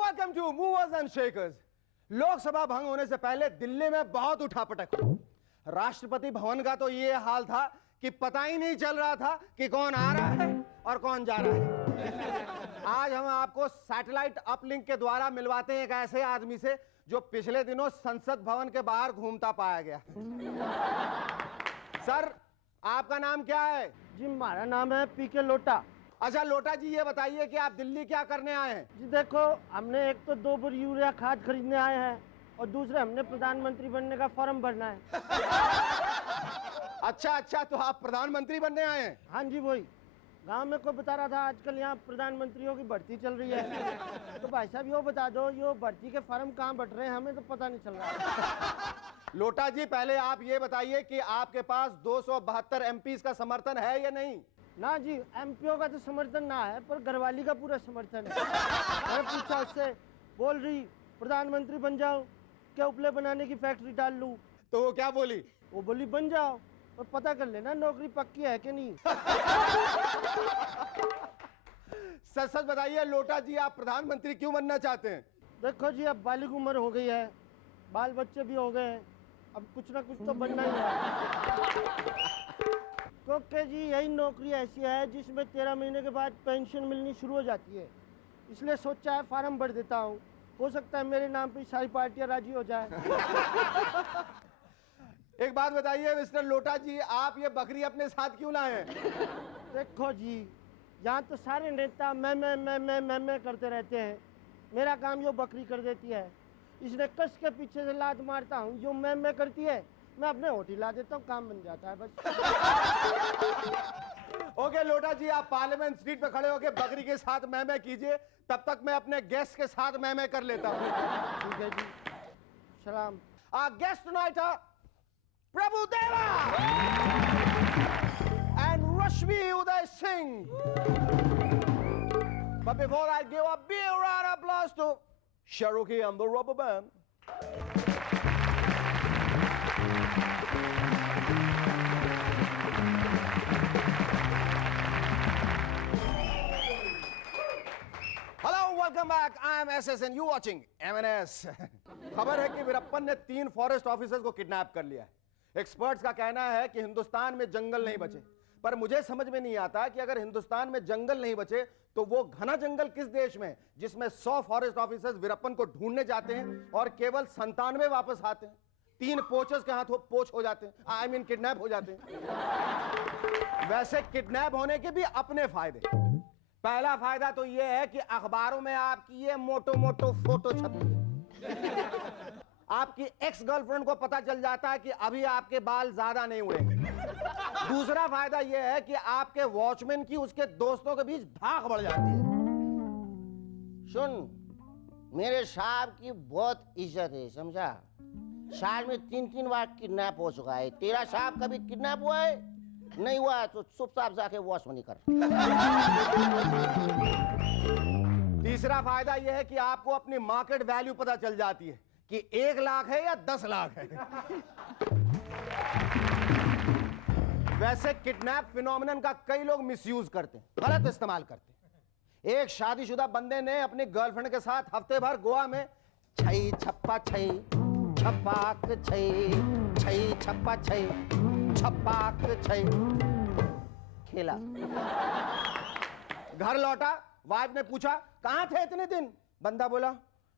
Welcome to movers and shakers. Lok Sabha भंग होने से पहले दिल्ली में बहुत उठापटक हुई। राष्ट्रपति भवन का तो ये हाल था कि पता ही नहीं चल रहा था कि कौन आ रहा है और कौन जा रहा है। आज हम आपको सैटेलाइट अपलिंक के द्वारा मिलवाते हैं एक ऐसे आदमी से जो पिछले दिनों संसद भवन के बाहर घूमता पाया गया। सर, आपका नाम क्या है? जी, हमारा नाम है पीके लोटा। अच्छा लोटा जी, ये बताइए कि आप दिल्ली क्या करने आए हैं? जी देखो, हमने एक तो 2 बोरी यूरिया खाद खरीदने आए हैं और दूसरे हमने प्रधानमंत्री बनने का फॉर्म भरना है। अच्छा, तो आप प्रधानमंत्री बनने आए हैं? हाँ जी, वही गांव में को बता रहा था आजकल यहाँ प्रधानमंत्रियों की भर्ती चल रही है। तो भाई साहब यो बता दो, यो भर्ती के फॉर्म कहाँ बट रहे हैं, हमें तो पता नहीं चल रहा। लोटा जी, पहले आप ये बताइए कि आपके पास 272 एमपीज का समर्थन है या नहीं? ना जी, एमपीओ का तो समर्थन ना है, पर घरवाली का पूरा समर्थन है। मैं पूछा उससे, बोल रही प्रधानमंत्री बन जाऊं क्या उपले बनाने की फैक्ट्री डाल लूं? तो वो क्या बोली? वो बोली बन जाओ और पता कर लेना नौकरी पक्की है कि नहीं। सच सच बताइए लोटा जी, आप प्रधानमंत्री क्यों बनना चाहते हैं? देखो जी, अब बालिग उम्र हो गई है, बाल बच्चे भी हो गए हैं, अब कुछ ना कुछ तो बनना ही है। क्योंकि जी यही नौकरी ऐसी है जिसमें 13 महीने के बाद पेंशन मिलनी शुरू हो जाती है, इसलिए सोचा है फार्म भर देता हूँ, हो सकता है मेरे नाम पे सारी पार्टियां राजी हो जाए। एक बात बताइए मिस्टर लोटा जी, आप ये बकरी अपने साथ क्यों लाए हैं? देखो जी, यहाँ तो सारे नेता मैं करते रहते हैं, मेरा काम यो बकरी कर देती है, इसने कस के पीछे से लात मारता हूँ, जो मैं करती है मैं अपने होटल ला देता हूँ, काम बन जाता है बस। ओके लोटा जी, आप पार्लियामेंट स्ट्रीट पे खड़े होकर बकरी के साथ मैं कीजिए, तब तक मैं अपने गेस्ट के साथ मैं कर लेता हूँ। ठीक है जी, सलाम। गेस्ट टुनाइट प्रभु देवा and Rashmi Uday Singh. But before I give a big round of applause to Sharuki and the Rubber Band. Hello, welcome back. I am SS and you watching MNS. खबर है कि वीरप्पन ने 3 forest officers को kidnap कर लिया है। Experts का कहना है कि हिंदुस्तान में जंगल नहीं बचे, पर मुझे समझ में नहीं आता कि अगर हिंदुस्तान में जंगल नहीं बचे तो वो घना जंगल किस देश में जिसमें 100 फॉरेस्ट ऑफिसर्स वीरप्पन को ढूंढने जाते हैं और केवल 97 वापस आते हैं। 3 पोचर्स के हाथों पोच हो जाते हैं, आई मीन किडनैप हो जाते हैं। वैसे किडनैप होने के भी अपने फायदे। पहला फायदा तो यह है कि अखबारों में आपकी ये मोटो फोटो छपती है, आपकी एक्स गर्लफ्रेंड को पता चल जाता है कि अभी आपके बाल ज्यादा नहीं उड़ेंगे। दूसरा फायदा यह है कि आपके वॉचमैन की उसके दोस्तों के बीच धाक बढ़ जाती है। सुन, मेरे साहब की बहुत इज्जत है, समझा? साल में 3 बार किडनैप हो चुका है। तेरा साहब कभी किडनैप हुआ है? नहीं हुआ है तो चुपचाप जाके वॉचमैनी कर। तीसरा फायदा यह है कि आपको अपनी मार्केट वैल्यू पता चल जाती है कि 1 लाख है या 10 लाख है। वैसे किडनैप फिनोमिनन का कई लोग मिसयूज करते हैं, गलत इस्तेमाल करते हैं। एक शादीशुदा बंदे ने अपनी गर्लफ्रेंड के साथ हफ्ते भर गोवा में छई छप्पा छई छपाक छई छई छप्पा छई छपाक छई खेला। घर लौटा, वाइफ ने पूछा कहां थे इतने दिन? बंदा बोला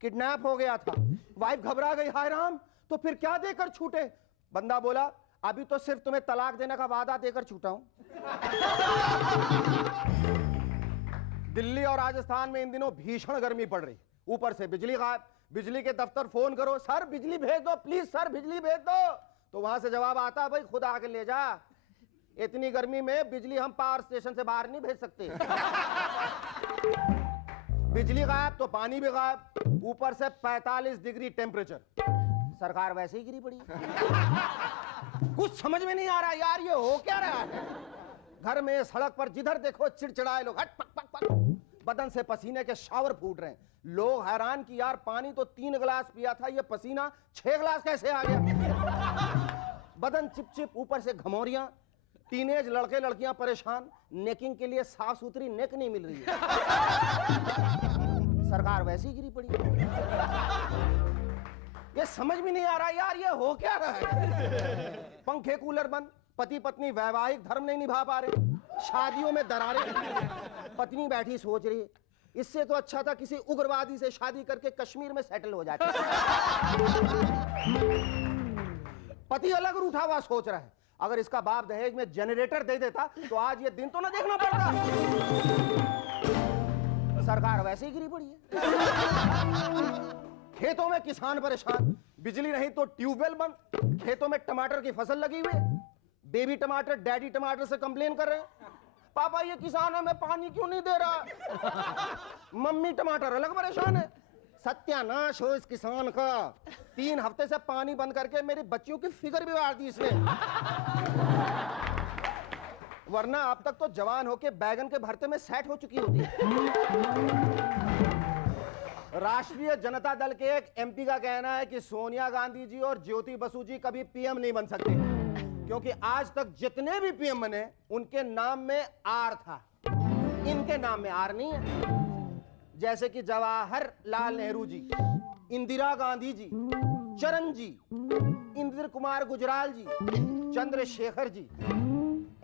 किडनैप हो गया था। वाइफ घबरा गई, हाय राम, तो फिर क्या देकर छूटे? बंदा बोला अभी तो सिर्फ तुम्हें तलाक देने का वादा देकर छूटा हूं। दिल्ली और राजस्थान में इन दिनों भीषण गर्मी पड़ रही, ऊपर से बिजली गायब। बिजली के दफ्तर फोन करो, सर बिजली भेज दो प्लीज, सर बिजली भेज दो, तो वहां से जवाब आता भाई खुद आके ले जा, इतनी गर्मी में बिजली हम पावर स्टेशन से बाहर नहीं भेज सकते। बिजली गायब तो पानी भी गायब, ऊपर से 45 डिग्री टेम्परेचर। सरकार वैसे ही गिरी पड़ी। कुछ समझ में नहीं आ रहा यार, ये हो क्या रहा है? घर में सड़क पर जिधर देखो चिड़चिड़ाए लोग, हट पक पक पक, बदन से पसीने के शावर फूट रहे हैं। लोग हैरान कि यार पानी तो 3 गिलास पिया था, ये पसीना 6 गिलास कैसे आ गया? बदन चिपचिप, ऊपर से घमौरियां, टीनेज लड़के लड़कियां परेशान, नेकिंग के लिए साफ सुथरी नेक नहीं मिल रही है। सरकार वैसे ही गिरी पड़ी है। ये समझ में नहीं आ रहा यार, ये हो क्या रहा है। पंखे कूलर बंद, पति पत्नी वैवाहिक धर्म नहीं निभा पा रहे, शादियों में दरारें। पत्नी बैठी सोच रही है, इससे तो अच्छा था किसी उग्रवादी से शादी करके कश्मीर में सेटल हो जाते। पति अलग रूठा हुआ सोच रहा है, अगर इसका बाप दहेज में जनरेटर दे देता तो आज ये दिन तो ना देखना पड़ता। सरकार वैसे ही गिरी पड़ी है। खेतों में किसान परेशान, बिजली नहीं तो ट्यूबवेल बंद, खेतों में टमाटर की फसल लगी हुई है। बेबी टमाटर डैडी टमाटर से कंप्लेन कर रहे हैं, पापा ये किसान हमें पानी क्यों नहीं दे रहा। मम्मी टमाटर अलग परेशान है, सत्यानाश हो इस किसान का, 3 हफ्ते से पानी बंद करके मेरी बच्चियों की फिगर बिगाड़ दी इसने। वरना अब तक तो जवान होके बैगन के भरते में सेट हो चुकी होती है। राष्ट्रीय जनता दल के एक एमपी का कहना है कि सोनिया गांधी जी और ज्योति बसु जी कभी पीएम नहीं बन सकते, क्योंकि आज तक जितने भी पीएम बने उनके नाम में आर था, इनके नाम में आर नहीं है। जैसे कि जवाहरलाल नेहरू जी, इंदिरा गांधी जी, चरण जी, इंद्र कुमार गुजराल जी, चंद्रशेखर जी,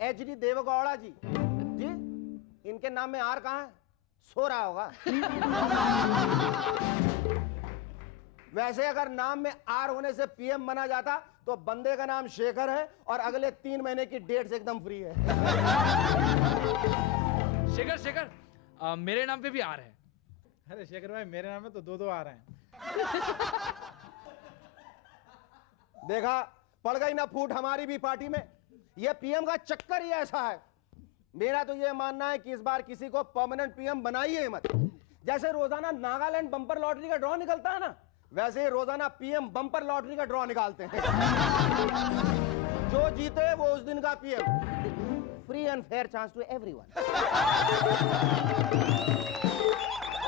एचडी देवगौड़ा जी, इनके नाम में आर कहां है? सो रहा होगा। वैसे अगर नाम में आर होने से पीएम बना जाता तो बंदे का नाम शेखर है और अगले 3 महीने की डेट्स एकदम फ्री है। शेखर शेखर मेरे नाम पे भी आ रहे हैं। अरे शेखर भाई मेरे नाम में तो 2 आ रहे हैं। देखा, पड़ गई ना फूट हमारी भी पार्टी में। ये पीएम का चक्कर ही ऐसा है। मेरा तो ये मानना है कि इस बार किसी को परमानेंट पीएम बनाइए मत। जैसे रोजाना नागालैंड बम्पर लॉटरी का ड्रॉ निकलता है ना, वैसे ही रोजाना पीएम बम्पर लॉटरी का ड्रॉ निकालते हैं। जो जीते वो उस दिन का PM. Free and fair chance to everyone.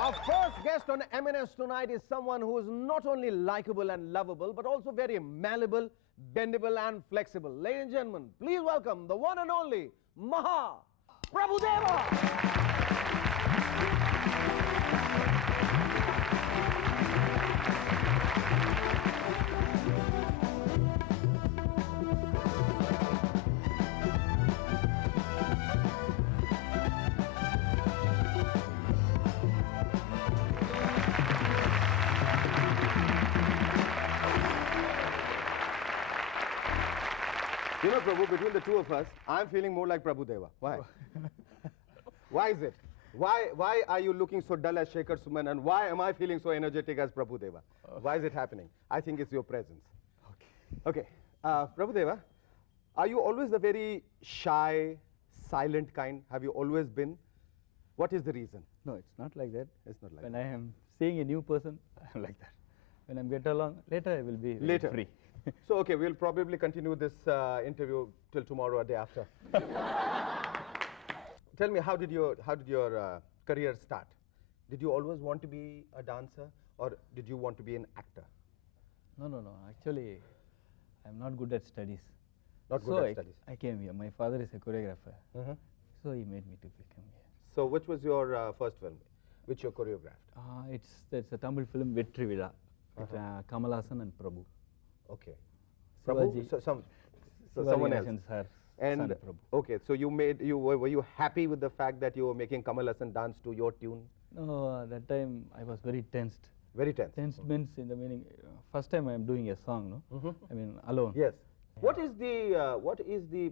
Our first guest on M&S tonight is someone who is not only likable and lovable, but also very malleable, bendable and flexible. Ladies and gentlemen, please welcome the one and only Maha Prabhudeva. You know, Prabhu, between the two of us, I'm feeling more like Prabhudeva. Why? Why is it? Why are you looking so dull as Shekhar Suman, and why am I feeling so energetic as Prabhudeva? Why is it happening? I think it's your presence. Okay. Prabhudeva, are you always the very shy, silent kind? Have you always been? What is the reason? No, it's not like that. It's not like When that. I am seeing a new person, I'm like that. When I get along, later I will be very Later. free. So, okay, we'll probably continue this interview till tomorrow or day after. Tell me, how did your career start? Did you always want to be a dancer, or did you want to be an actor? No. Actually, I'm not good at studies. Not so good at studies. I came here. My father is a choreographer. Mhm. So he made me to become here. So, which was your first film, which you choreographed? It's a Tamil film, Vetri Vida, with Kamal Haasan and Prabhu. Okay. Prabhu, Shivaji. so someone else. Ganesan sir, And son Prabhu. okay, so were you happy with the fact that you were making Kamal Haasan dance to your tune? No, that time I was very tensed. Very tense. Tensed means in the meaning, first time I am doing a song, no? I mean, alone. Yes. What is the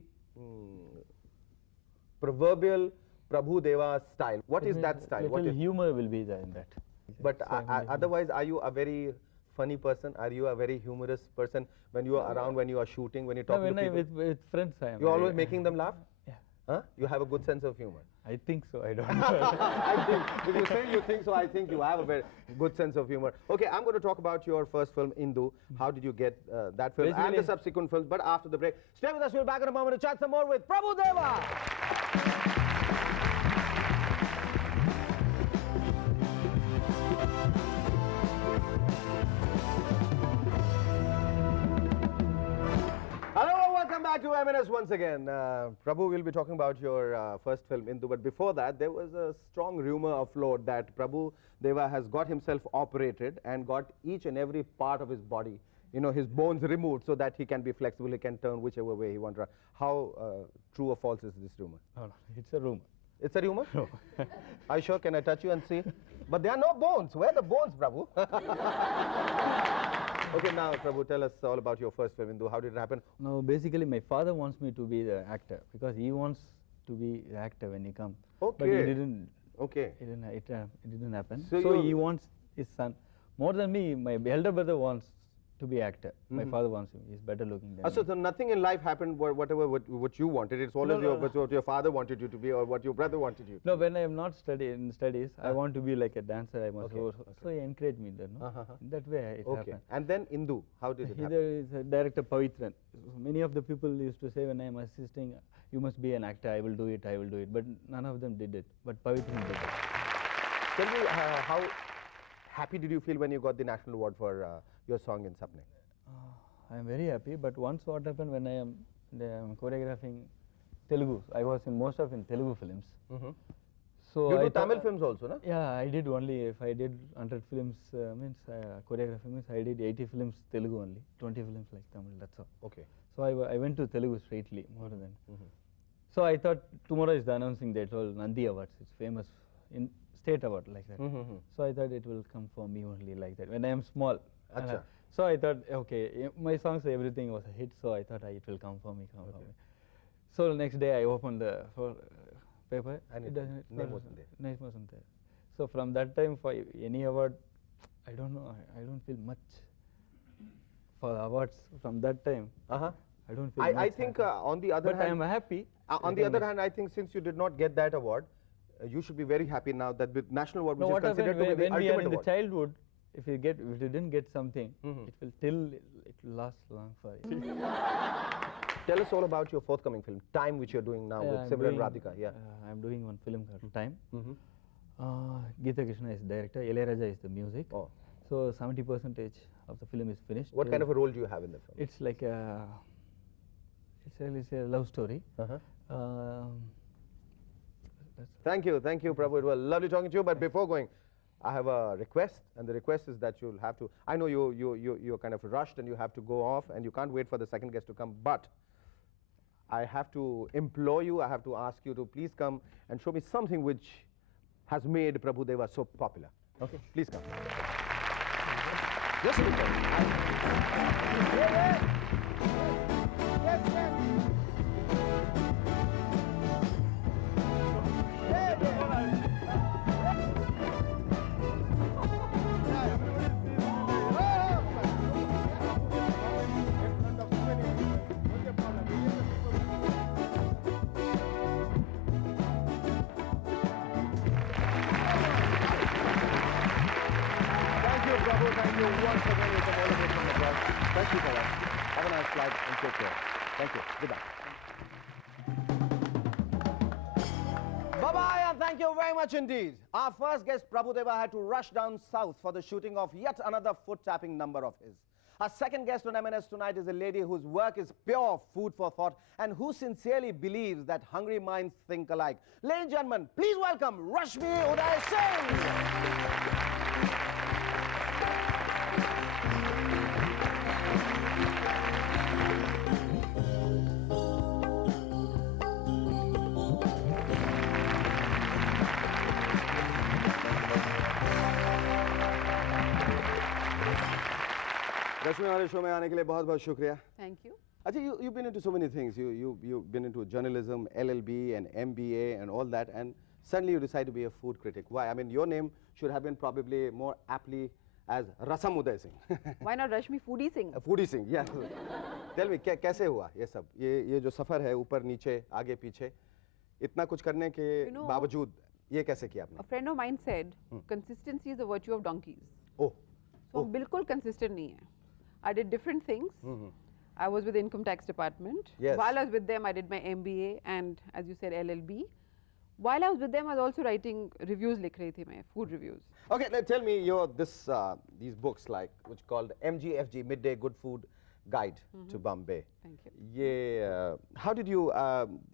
proverbial Prabhudeva style? What is that style? What Little is? humor will be there in that. But So I'm very- otherwise, are you a very funny person? Are you a very humorous person when you are around, when you are shooting, when you No, talk to when I people? with friends I am. You're always very- making them laugh? Yeah, Huh? You have a good sense of humor. I think so. I don't know. I think, if you say you think so, I think you have a very good sense of humor. Okay, I'm going to talk about your first film, Indu. How did you get that film and the Basically- subsequent films? But after the break, stay with us. We'll be back in a moment to chat some more with Prabhudeva. Hello, welcome Welcome back to MNS once again. Prabhu, will be talking about your first film, Indu. But before that, there was a strong rumor afloat that Prabhu Deva has got himself operated and got each and every part of his body, you know, his bones removed so that he can be flexible, he can turn whichever way he wants. How true or false is this rumor? No, no, it's a rumor. It's a rumor? No. Are you sure? Can I touch you and see? But there are no bones. Where are the bones, Prabhu? Okay, now, Prabhu, tell us all about your first film, Indu. How did it happen? No, basically my father wants me to be the actor because he wants to be the actor when he comes. But he Okay. didn't. Okay. It didn't happen. So So you- he wants his son more than me. My elder brother wants to be actor. My father wants him. He's better looking than So, me. so nothing in life happened whatever what you wanted. It's always what your father wanted you to be or what your brother wanted you to No, when I am not in studies, I want to be like a dancer. I must. Okay, So he encouraged me. Then, no? In that way, it Okay. happened. And then Indu, how did it happen? Either is director Pavitran. Many of the people used to say when I am assisting, you must be an actor. I will do it. I will do it. But none of them did it. But Pavitran did it. Tell me how happy did you feel when you got the national award for your song in Sapne? I am very happy. But once what happened when I am choreographing Telugu, I was in most of in Telugu films. So You I do thought- Tamil films also, no? Yeah, I did only, if I did 100 films, choreography means I did 80 films Telugu only, 20 films like Tamil, that's all. Okay. So I went to Telugu straightly, more than. So I thought tomorrow is the announcing date, all Nandi Awards, it's famous in state award like that. So I thought it will come for me only like that, when I am small. Acha. So I thought, okay, my songs, everything was a hit, so I thought it will come for me, come for me. So the next day I opened the paper, And it doesn't, name wasn't there. Name wasn't there. So from that time, for any award, I don't know, I don't feel much for awards from that time. Uh-huh. I don't feel I much think happy. on the other But I am hand, happy. on the other hand, I think since you did not get that award, you should be very happy now that the national award, No, which what is considered happened to be the when we are ultimate in the award. childhood, if you didn't get something, it will last long for you. Tell us all about your forthcoming film, Time, which you're doing now Yeah, with I'm Simran doing, Radhika. Yeah. I'm doing one film called Time. Geeta Krishna is director, Ilayaraja is the music. Oh. So 70% of the film is finished. What kind of a role do you have in the film? It's like it's a love story. Thank you, Prabhu. It was lovely talking to you. But before going, I have a request, and the request is that you'll have to. I know you're kind of rushed and you have to go off, and you can't wait for the second guest to come. But I have to implore you. I have to ask you to please come and show me something which has made Prabhu Deva so popular. Okay, please come. Just look at it. Thank you, Prabhu. Thank you once again. You come all the way from Madras. Thank you for that. Have a nice flight and take care. Thank you. Goodbye. Bye-bye and thank you very much indeed. Our first guest, Prabhu Deva, had to rush down south for the shooting of yet another foot-tapping number of his. Our second guest on MNS tonight is a lady whose work is pure food for thought and who sincerely believes that hungry minds think alike. Ladies and gentlemen, please welcome Rashmi Uday Singh. रश्मि हमारे show में आने के लिए बहुत बहुत शुक्रिया Thank you. अच्छा you've been into so many things you've been into journalism LLB and MBA and all that and suddenly you decide to be a food critic why I mean your name should have been probably more aptly as Rasam Uday Singh Why not Rashmi Foodie Singh? Foodie Singh yeah tell me कैसे हुआ ये सब ये जो सफर है ऊपर नीचे आगे पीछे इतना कुछ करने के You know, बावजूद ये कैसे किया आपने A friend of mine said, consistency is the virtue of donkeys. Oh So बिल्कुल consistent नहीं है. I did different things. I was with the income tax department. Yes. While I was with them, I did my MBA and, as you said, LLB. While I was with them, I was also writing reviews, लिख रही थी मैं, food reviews. Okay, tell me these books like which called MGFG Midday Good Food guide to Bombay. Thank you. Yeah, how did you,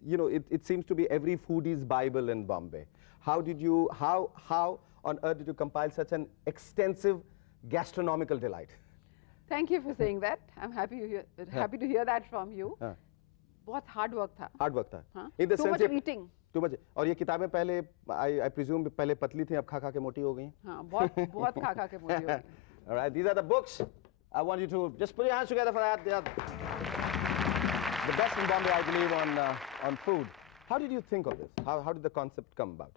you know, it seems to be every foodie's Bible in Bombay. How did you, how on earth did you compile such an extensive gastronomical delight? Thank you for saying that. I'm happy to hear that from you. हाँ. बहुत hard work था. Hard work था. हाँ. In the Too sense much ये- eating. Too much. और ये किताबें पहले, I presume पहले पतली थी, अब खा खा के मोटी हो गई हैं? हाँ, बहुत खा के मोटी हो गई. All right, these are the books. I want you to just put your hands together for that. They are the best in Bombay, I believe, on food. How did you think of this? How did the concept come about?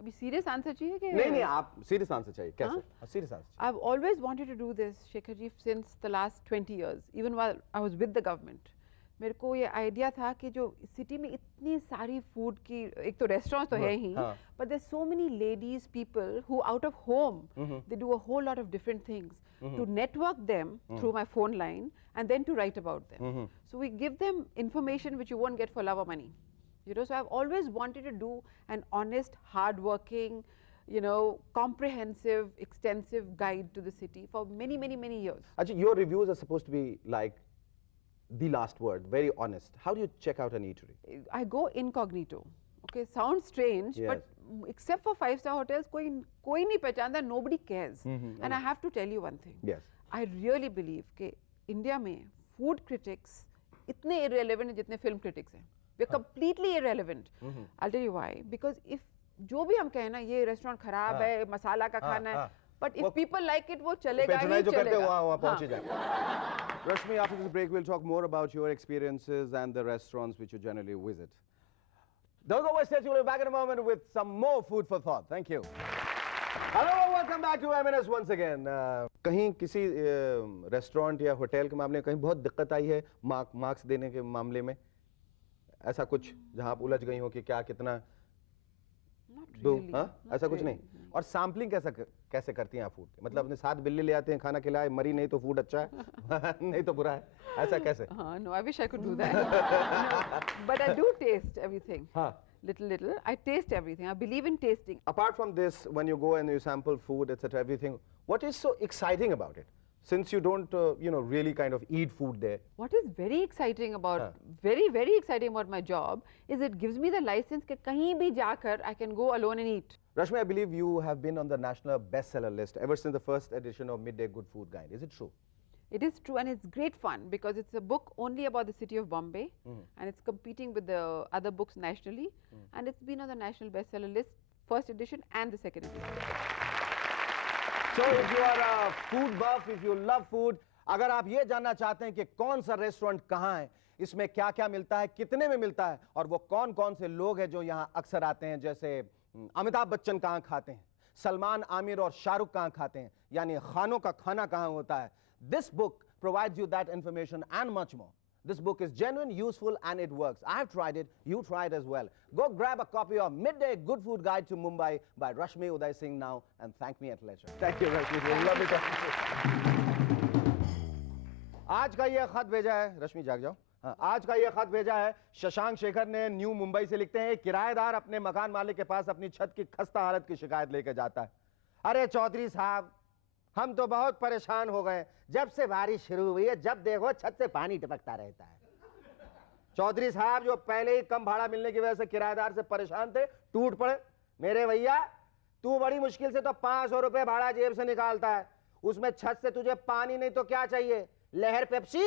अभी serious answer चाहिए कि? नहीं नहीं, आप serious answer चाहिए. कैसे? Serious answer. I've always wanted to do this, Shekhar ji, since the last 20 years, even while I was with the government. मेरे को ये आइडिया था कि जो सिटी में इतनी सारी फूड की, एक तो रेस्टोरेंट्स तो है ही, हाँ. but there's so many ladies, people who out of home, they do a whole lot of different things, to network them through my phone line and then to write about them. So we give them information which you won't get for love or money. You know, so I've always wanted to do an honest, hard-working, you know, comprehensive, extensive guide to the city for many, many, many years. Actually, your reviews are supposed to be like the last word, very honest. How do you check out an eatery? I go incognito. Okay, sounds strange, Yes. but except for five-star hotels, koi nahi pehchanda, nobody cares. And I have to tell you one thing. Yes. I really believe कि India में food critics इतने irrelevant हैं जितने film critics हैं. We're completely irrelevant. I'll tell you why. Because if जो भी हम कहें ना, ये restaurant खराब है, मसाला का खाना है, but if people like it, वो चलेगा ही Patronize जो करते हैं, चलेगा. वहाँ पहुँच ही हाँ. जाए. Rashmi, after this break, we'll talk more about your experiences and the restaurants which you generally visit. Don't go away, stay tuned. We'll be back in a moment with some more food for thought. Thank you. Hello, welcome back to M&S once again. कहीं किसी restaurant या hotel के मामले में कहीं बहुत दिक्कत आई है मार्क्स देने के मामले में? ऐसा कुछ जहां आप उलझ गई हो कि क्या कितना Not दो? really. हाँ? Not ऐसा कुछ really. नहीं. और सैम्पलिंग कैसे करती हैं आप फूड? मतलब अपने साथ बिल्ली ले आते हैं, खाना खिलाए, मरी नहीं तो फूड अच्छा है, नहीं तो बुरा है. ऐसा कैसे? No, I wish I could do that. No, but I do taste everything. हाँ. Little. I taste everything. I believe in tasting. Apart from this, when you go and you sample food, etc., everything, what is so exciting about it? Since you don't, you know, really kind of eat food there. What is very exciting about, very, very exciting about my job is it gives me the license कि कहीं भी जाकर I can go alone and eat. Rashmi, I believe you have been on the national bestseller list ever since the first edition of Midday Good Food Guide. Is it true? It is true, and it's great fun because it's a book only about the city of Bombay, and it's competing with the other books nationally, and it's been on the national bestseller list, first edition and the second edition. So if you are a food buff, if you love food, अगर आप ये जानना चाहते हैं कि कौन सा restaurant कहाँ है, इसमें क्या क्या मिलता है, कितने में मिलता है, और वो कौन कौन से लोग हैं जो यहाँ अक्सर आते हैं, जैसे अमिताभ बच्चन कहाँ खाते हैं, सलमान आमिर और शाहरुख कहाँ खाते हैं, यानी खानों का खाना कहाँ होता है. This book provides you that information and much more. This book is genuine, useful, and it works. I have tried it. You try it as well. Go grab a copy of Midday Good Food Guide to Mumbai by Rashmi Uday Singh now and thank me at leisure. Thank you, Rashmi. Lovely talking to you. आज का ये खत भेजा है, रश्मि जाग जाओ. हाँ, आज का ये खत भेजा है शशांक शेखर ने न्यू मुंबई से. लिखते हैं, किराएदार अपने मकान मालिक के पास अपनी छत की खस्ता हालत की शिकायत लेकर जाता है. अरे चौधरी साहब, हम तो बहुत परेशान हो गए जब से बारिश शुरू हुई है. जब देखो छत से पानी टपकता रहता है. चौधरी साहब जो पहले ही कम भाड़ा मिलने की वजह से किराएदार से परेशान थे, टूट पड़े. मेरे भैया, तू बड़ी मुश्किल से तो 500 रुपए भाड़ा जेब से निकालता है, उसमें छत से तुझे पानी नहीं तो क्या चाहिए, लहर पेप्सी.